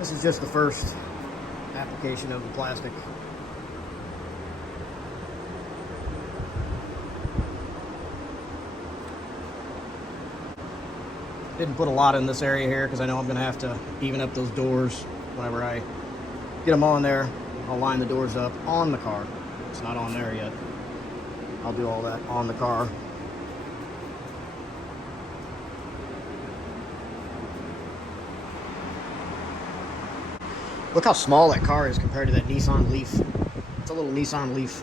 This is just the first application of the plastic. Didn't put a lot in this area here because I know I'm going to have to even up those doors whenever I get them on there. I'll line the doors up on the car. It's not on there yet. I'll do all that on the car. Look how small that car is compared to that Nissan Leaf. It's a little Nissan Leaf.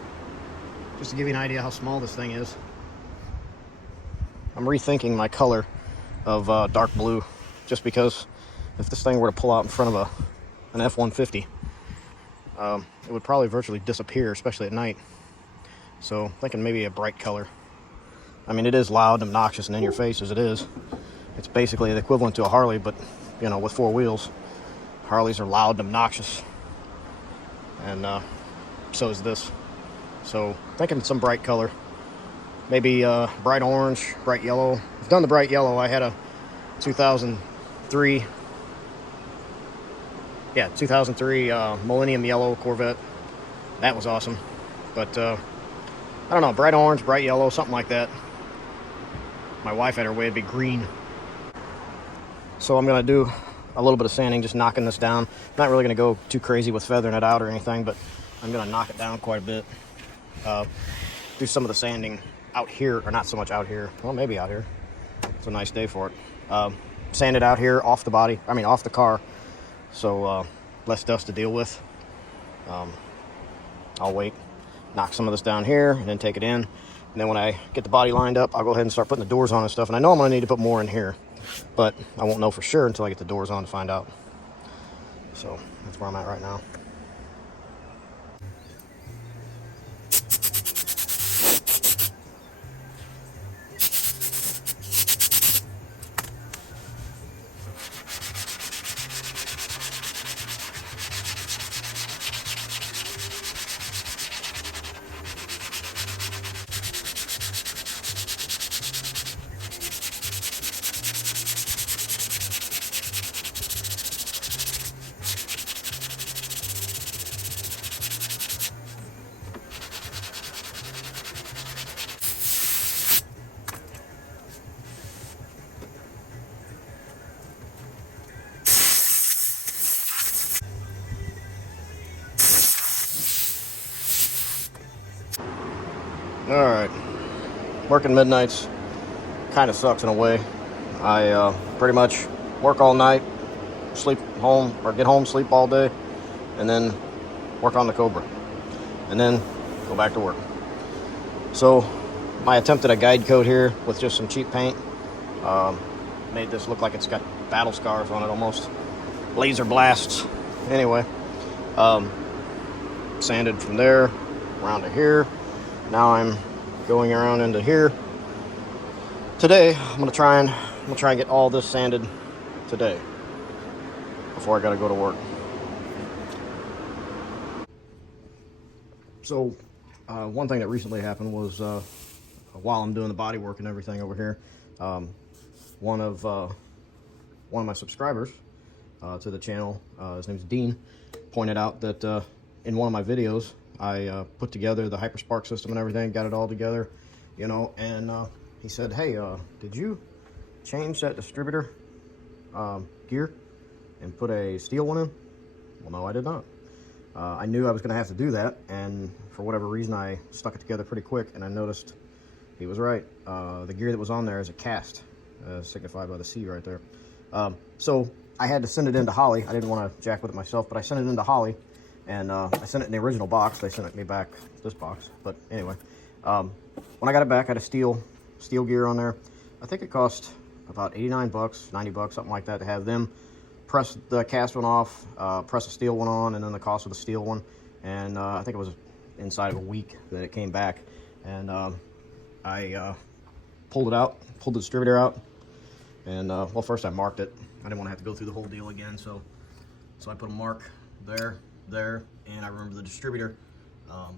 Just to give you an idea how small this thing is. I'm rethinking my color of dark blue, just because if this thing were to pull out in front of an F-150, it would probably virtually disappear, especially at night. So thinking maybe a bright color. I mean, it is loud, obnoxious, and in your face as it is. It's basically the equivalent to a Harley, but you know, with four wheels. Harleys are loud and obnoxious, and so is this. So thinking some bright color, maybe bright orange, bright yellow. I've done the bright yellow. I had a 2003 Millennium Yellow Corvette. That was awesome. But I don't know, bright orange, bright yellow, something like that. My wife had her way, it'd be green. So I'm gonna do a little bit of sanding, just knocking this down. I'm not really gonna go too crazy with feathering it out or anything, but I'm gonna knock it down quite a bit. do some of the sanding out here, or not so much out here. Well, maybe out here. It's a nice day for it. Sand it out here off the body, off the car, so less dust to deal with. I'll wait, knock some of this down here, and then take it in. And then when I get the body lined up, I'll go ahead and start putting the doors on and stuff. And I know I'm going to need to put more in here, but I won't know for sure until I get the doors on to find out. So that's where I'm at right now. All right, working midnights kind of sucks in a way. I pretty much work all night, sleep home, or get home, sleep all day, and then work on the Cobra, and then go back to work. So my attempt at a guide coat here with just some cheap paint made this look like it's got battle scars on it almost. Laser blasts. Anyway, sanded from there around to here. Now I'm going around into here. Today, I'm gonna try and get all this sanded today before I gotta go to work. So, one thing that recently happened was while I'm doing the body work and everything over here, one of my subscribers to the channel, his name's Dean, pointed out that in one of my videos, I put together the Hyperspark system and everything, got it all together, and he said, hey, did you change that distributor gear and put a steel one in? Well, no, I did not. I knew I was going to have to do that, and for whatever reason, I stuck it together pretty quick, and I noticed he was right. The gear that was on there is a cast, signified by the C right there. So I had to send it into Holly. I didn't want to jack with it myself, but I sent it into Holly. And I sent it in the original box. They sent it me back this box. But anyway, when I got it back, I had a steel gear on there. I think it cost about 89 bucks, 90 bucks, something like that, to have them press the cast one off, press a steel one on, and then the cost of the steel one. And I think it was inside of a week that it came back. And I pulled it out, pulled the distributor out. And well, first I marked it. I didn't want to have to go through the whole deal again, so I put a mark there, and I remember the distributor, the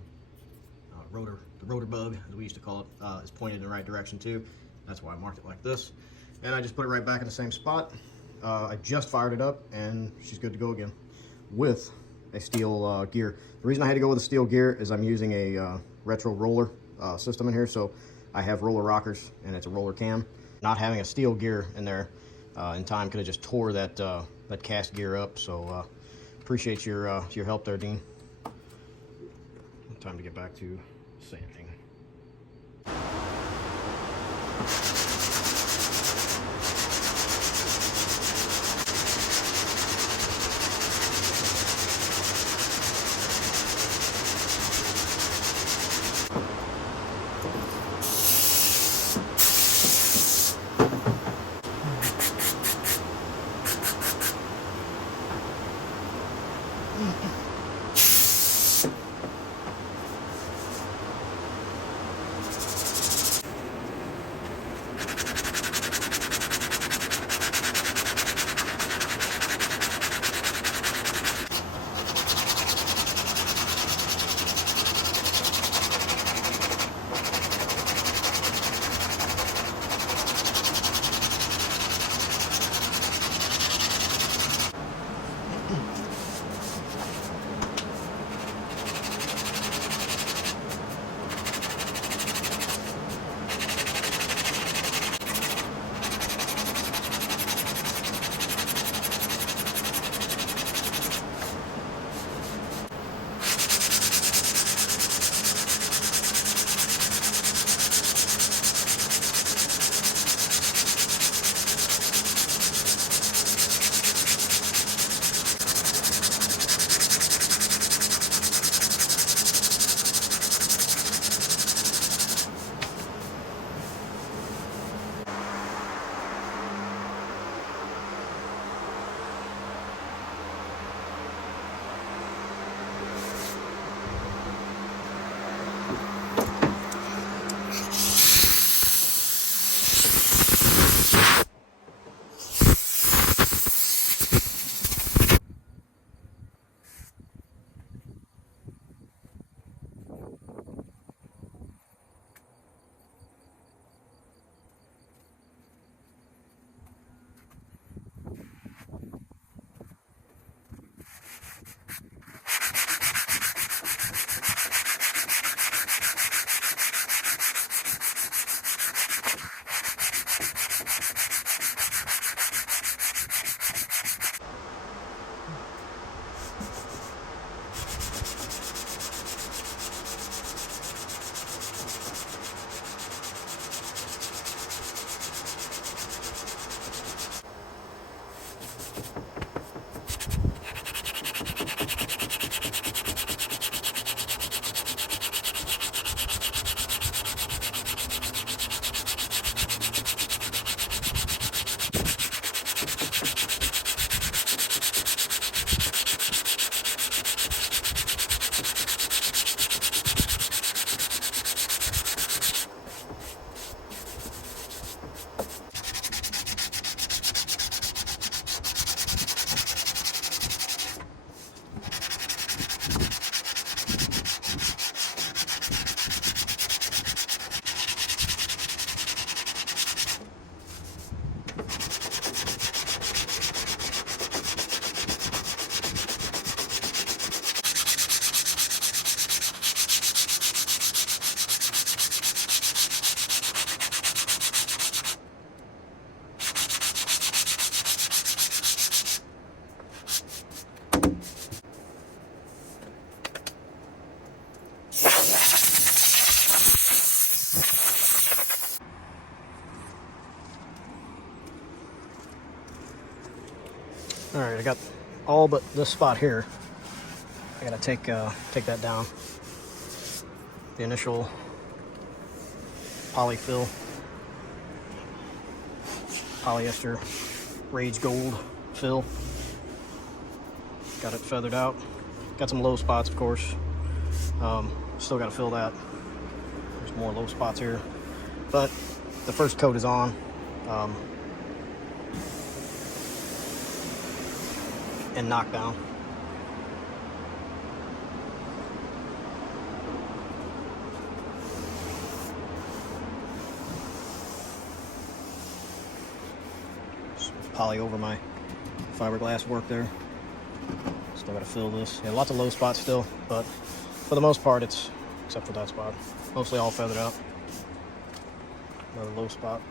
rotor bug, as we used to call it, is pointed in the right direction too. That's why I marked it like this. And I just put it right back in the same spot. I just fired it up, and she's good to go again with a steel gear. The reason I had to go with a steel gear is I'm using a retro roller system in here, so I have roller rockers, and it's a roller cam. Not having a steel gear in there in time could have just tore that cast gear up, so appreciate your help there, Dean. Time to get back to sanding. All right, I got all but this spot here. I gotta take that down. The initial polyfill, polyester Rage Gold fill. Got it feathered out. Got some low spots, of course. Still got to fill that. There's more low spots here, but the first coat is on. And knocked down. Just poly over my fiberglass work there. Still got to fill this. Yeah, lots of low spots still, but for the most part, it's, except for that spot, mostly all feathered out. Another low spot.